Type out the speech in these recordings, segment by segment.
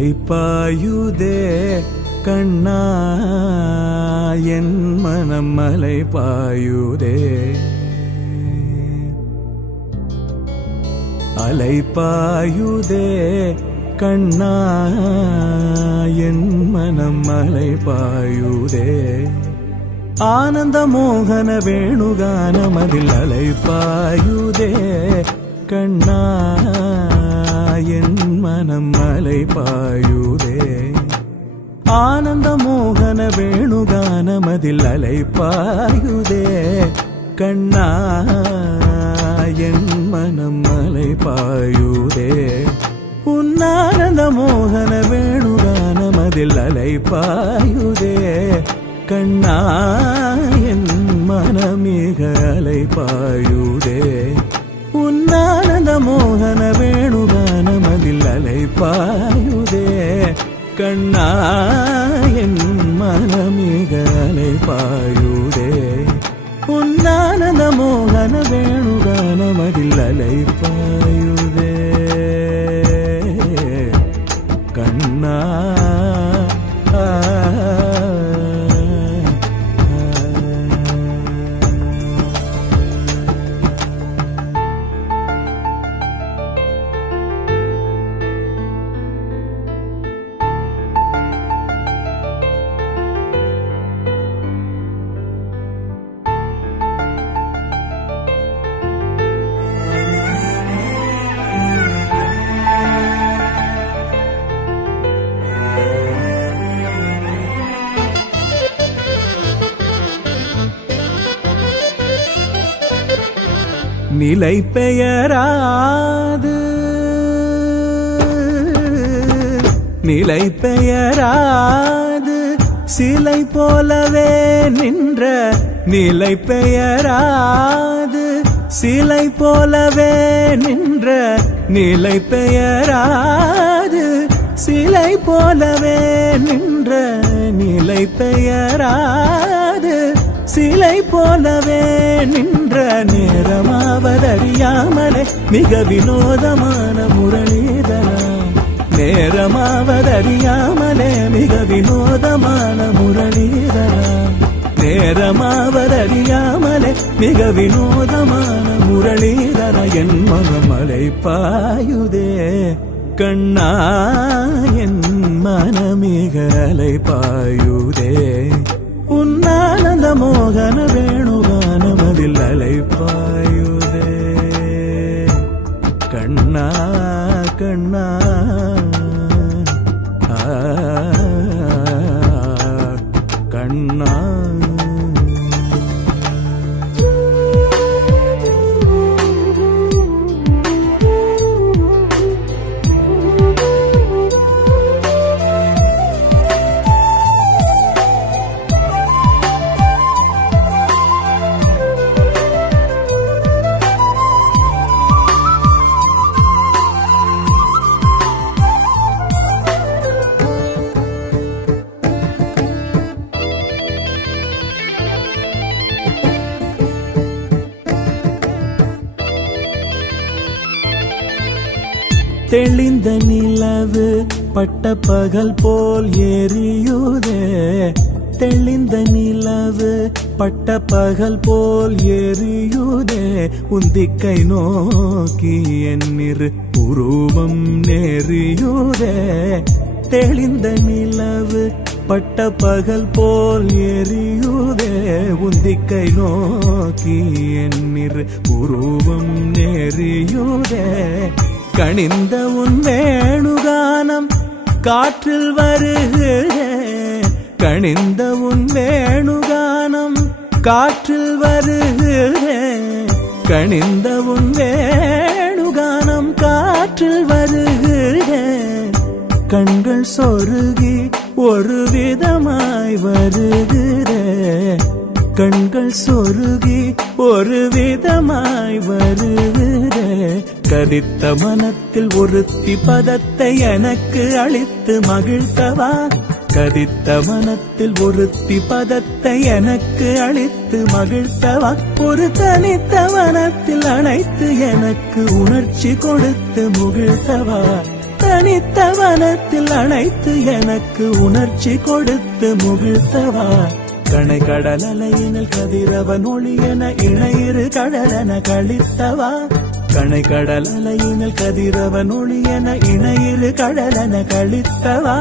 அலைபாயுதே கண்ணா என் மனம் அலைபாயுதே அலைபாயுதே கண்ணா என் மனம் அலைபாயுதே ஆனந்த மோகன வேணுகானமதில் அலைபாயுதே கண்ணா என் மனம் அலைபாயுதே ஆனந்த மோகன வேணுகானமதில் அலைபாயுதே கண்ணா என் மனம் அலைபாயுதே உன்னானந்த மோகன வேணுகானமதில் அலைபாயுதே கண்ணா என் மனமிக அலைபாயுதே உன்னானந்த மோகன வேணுகானமதில் அலைபாயுதே கண்ணா என் மனமிக அலைபாயுதே உன்னானந்த மோகன வேணுகானமதில் அலைபாயுதே கண்ணா நிலை பெயராது நிலை பெயராது சிலை போலவே நின்ற நிலை பெயராது சிலை போலவே நின்ற நிலை பெயராது சிலை போலவே நின்ற நிலை பெயராது சிலை போலவே நின்ற நேரமாவதறியாமலே மிக வினோதமான முரளிதரா நேரமாவதறியாமலே மிக வினோதமான முரளிதரா நேரமாவதறியாமலே மிக வினோதமான முரளிதரா என் மனம் அலைபாயுதே கண்ணா என் மனமிக அலைபாயுதே உன்னானந்த மோகன வேணுகானமதில் அலைபாயுதே கண்ணா கண்ணா கண்ணா தெளிந்த நிலவு பட்ட பகல் போல் எரியுதே தெளிந்த நிலவு பட்ட பகல் போல் எரியுதே உந்திக்கை நோக்கி என்னிரு உருவம் நெறியுதே தெளிந்த நிலவு பட்ட பகல் போல் எரியுதே உந்திக்கை நோக்கி என்னிரு உருவம் நெறியுதே கனிந்த உன் வேணுகானம் காற்றில் வருகிறே கனிந்த உன் வேணுகானம் காற்றில் வருகிறே கனிந்த உன் வேணுகானம் காற்றில் வருகிறே கண்கள் சொருகி ஒரு விதமாய் வருகிறே கண்கள் சொருகி ஒரு விதமாய் வருகிறே கதித்த மனத்தில் ஒருத்தி பதத்தை எனக்கு அளித்து மகிழ்த்தவா கதித்த மனத்தில் ஒருத்தி பதத்தை எனக்கு அளித்து மகிழ்த்தவா ஒரு தனித்த மனத்தில் அனைத்து எனக்கு உணர்ச்சி கொடுத்து முகிழ்த்தவா தனித்த மனத்தில் அனைத்து எனக்கு உணர்ச்சி கொடுத்து முகிழ்த்தவா கணை கடல் அலையினில் கதிரவன் ஒளியென இணையிரு கடலென கழித்தவா கணை கடல் அலையினில் கதிரவன் ஒளியென இணையிரு கடலென கழித்தவா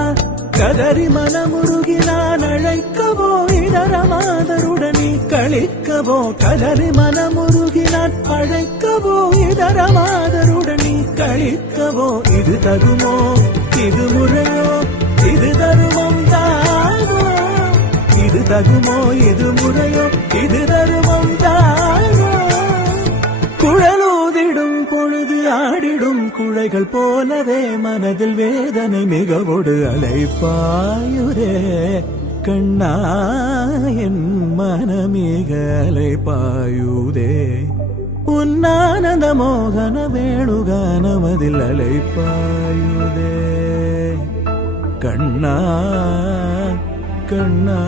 கதறி மனமுருகி நான் அழைக்கவோ இடரமாதருடன் நீ கழிக்கவோ கதறி மனமுருகி நான் அழைக்கவோ இடரமாதருடன் நீ கழிக்கவோ இது தகுமோ இது முறையோ இது தருமம் தானோ இது தகுமோ இது முறையோ இது தருமம் தானோ குழலூதிடும் பொழுது ஆடிடும் குழைகள் போலவே மனதில் வேதனை மிகவோடு அலைப்பாயுதே கண்ணா என் மனமிக அலைப்பாயுதே உன்னானந்த மோகன வேணுகானமதில் அலைப்பாயுதே கண்ணா கண்ணா